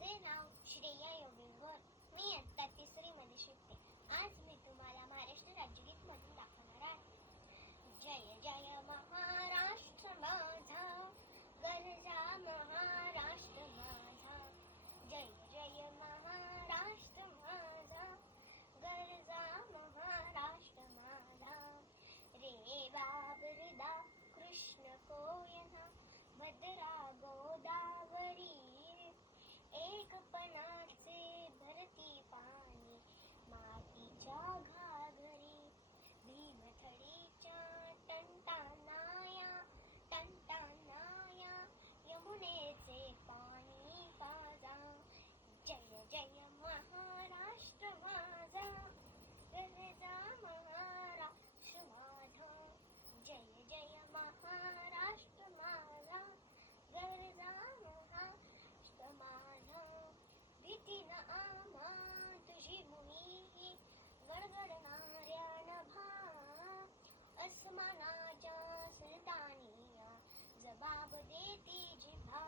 माझे नाव श्रेया योगेश्वर. मी इयत्ता 3री मध्ये शिकते. आज मी तुम्हाला महाराष्ट्र राज्यगीत मधून दाखवणार आहे. जय जय महाराष्ट्र माझा, गरजा महाराष्ट्र माझा. जय जय महाराष्ट्र माझा, गरजा महाराष्ट्र माझा. रे बाबरदा कृष्ण कोयना, भद्रा गोदावरी. एक पणाचे भरती पाणी, मातीच्या घागरी. भीमथडीच्या टंटानाया, टंटानाया, यमुनेचे पाणी पाजा. जय जय महाराष्ट्र माझा, गरजा महाराष्ट्र माझा. जय जय महाराष्ट्र माझा, गरजा महाराष्ट्र माझा. भीती न आम्हा तुझी भूमी, गडगडणाऱ्या नभा. अस्मानाच्या सुलतानिया, जबाब देती जिभा.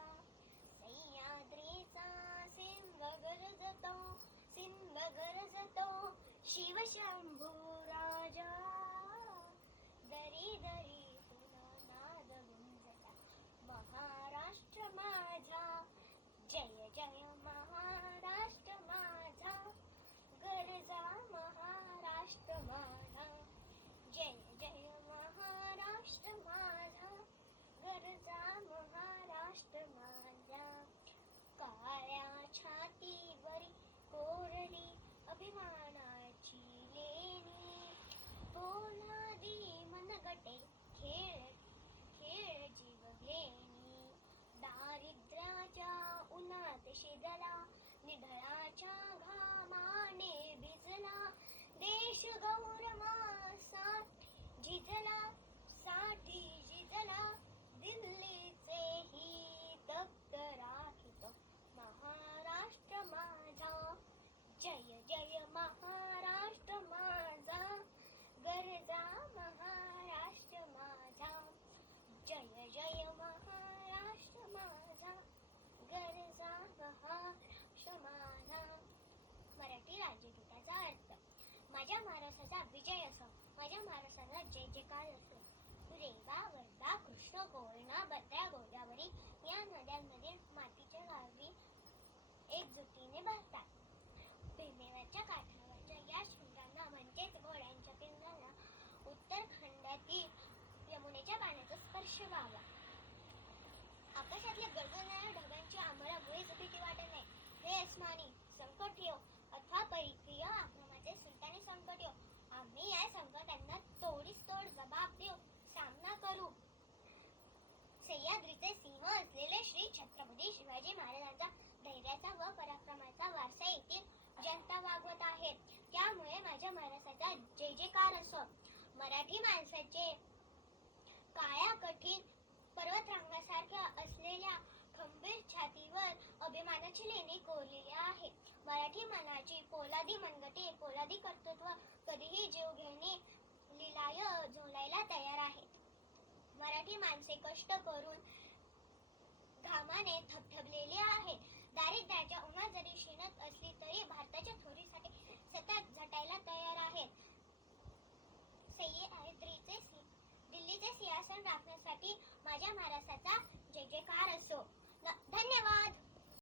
सह्याद्रीचा सिंह गरजतो, सिंह गरजतो, शिवशंभू राजा. दरी दरी तुला नाद गुंजला, महाराष्ट्र माझा. जय जय महाराष्ट्र माझा, गरजा महाराष्ट्र माझा. जय जय महाराष्ट्र माझा, गरजा महाराष्ट्र माझा. काळ्या छातीवरी कोरली अभिमानाची लेणी. पोलादी मनगटे खेळ खेळ जीव घेणी. दारिद्र्याच्या उन्हात शिजला, निधळाच्या घामाने भिजला. देश गौरवासाठी झिजला, साठी झिजला. दिल्लीचे हित राखितो महाराष्ट्र माझा. जय जय महाराष्ट्र माझा, गरजा महाराष्ट्र माझा. जय जय महाराष्ट्र माझा, गरजा महाराष्ट्र माझा. मराठी राज्यगीताचा अर्थ. माझ्या महाराष्ट्राचा विजय असो, माझ्या महाराष्ट्राचा जय जयकार असो. रेवा वर्धा कृष्ण कोयना भद्रा गोदावरी या नद्यांमध्ये मातीच्या गावी एकजुटीने भरतात. भीमेवरच्या काठावरच्या या शृंगांना म्हणजेच घोड्यांच्या पिंगांना उत्तराखंडातील यमुनेच्या पाण्याचा स्पर्श व्हावा. आकाशातल्या गडगडणाऱ्या ढगांची आम्हाला मुळीच भीती वाटत नाही. हे अस्मानी संकट येऊ अथवा परकीय आक्रमणाचे सुलतानी संकट येऊ, आम्ही या संकटांना तोडीस तोड जबाब देऊ, सामना करू. सह्याद्रीचे सिंह असलेले श्री छत्रपती शिवाजी महाराजांचा धैर्याचा व पराक्रमाचा वारसा येथील जनता वागवत आहे. त्यामुळे माझ्या महाराष्ट्राचा जय जयकार असो. मराठी माणसाचे काळ्या कठीण पर्वतरांगासारख्या असलेल्या खंबीर छातीवर अभिमानाची लेणी कोरलेली आहे. मराठी मनाची पोलादी मनगटे, पोलादी कर्तृत्व कधीही जीव घेणे लिलाय झोलायला तयार आहेत. मराठी माणसे कष्ट करून घामाने थपथप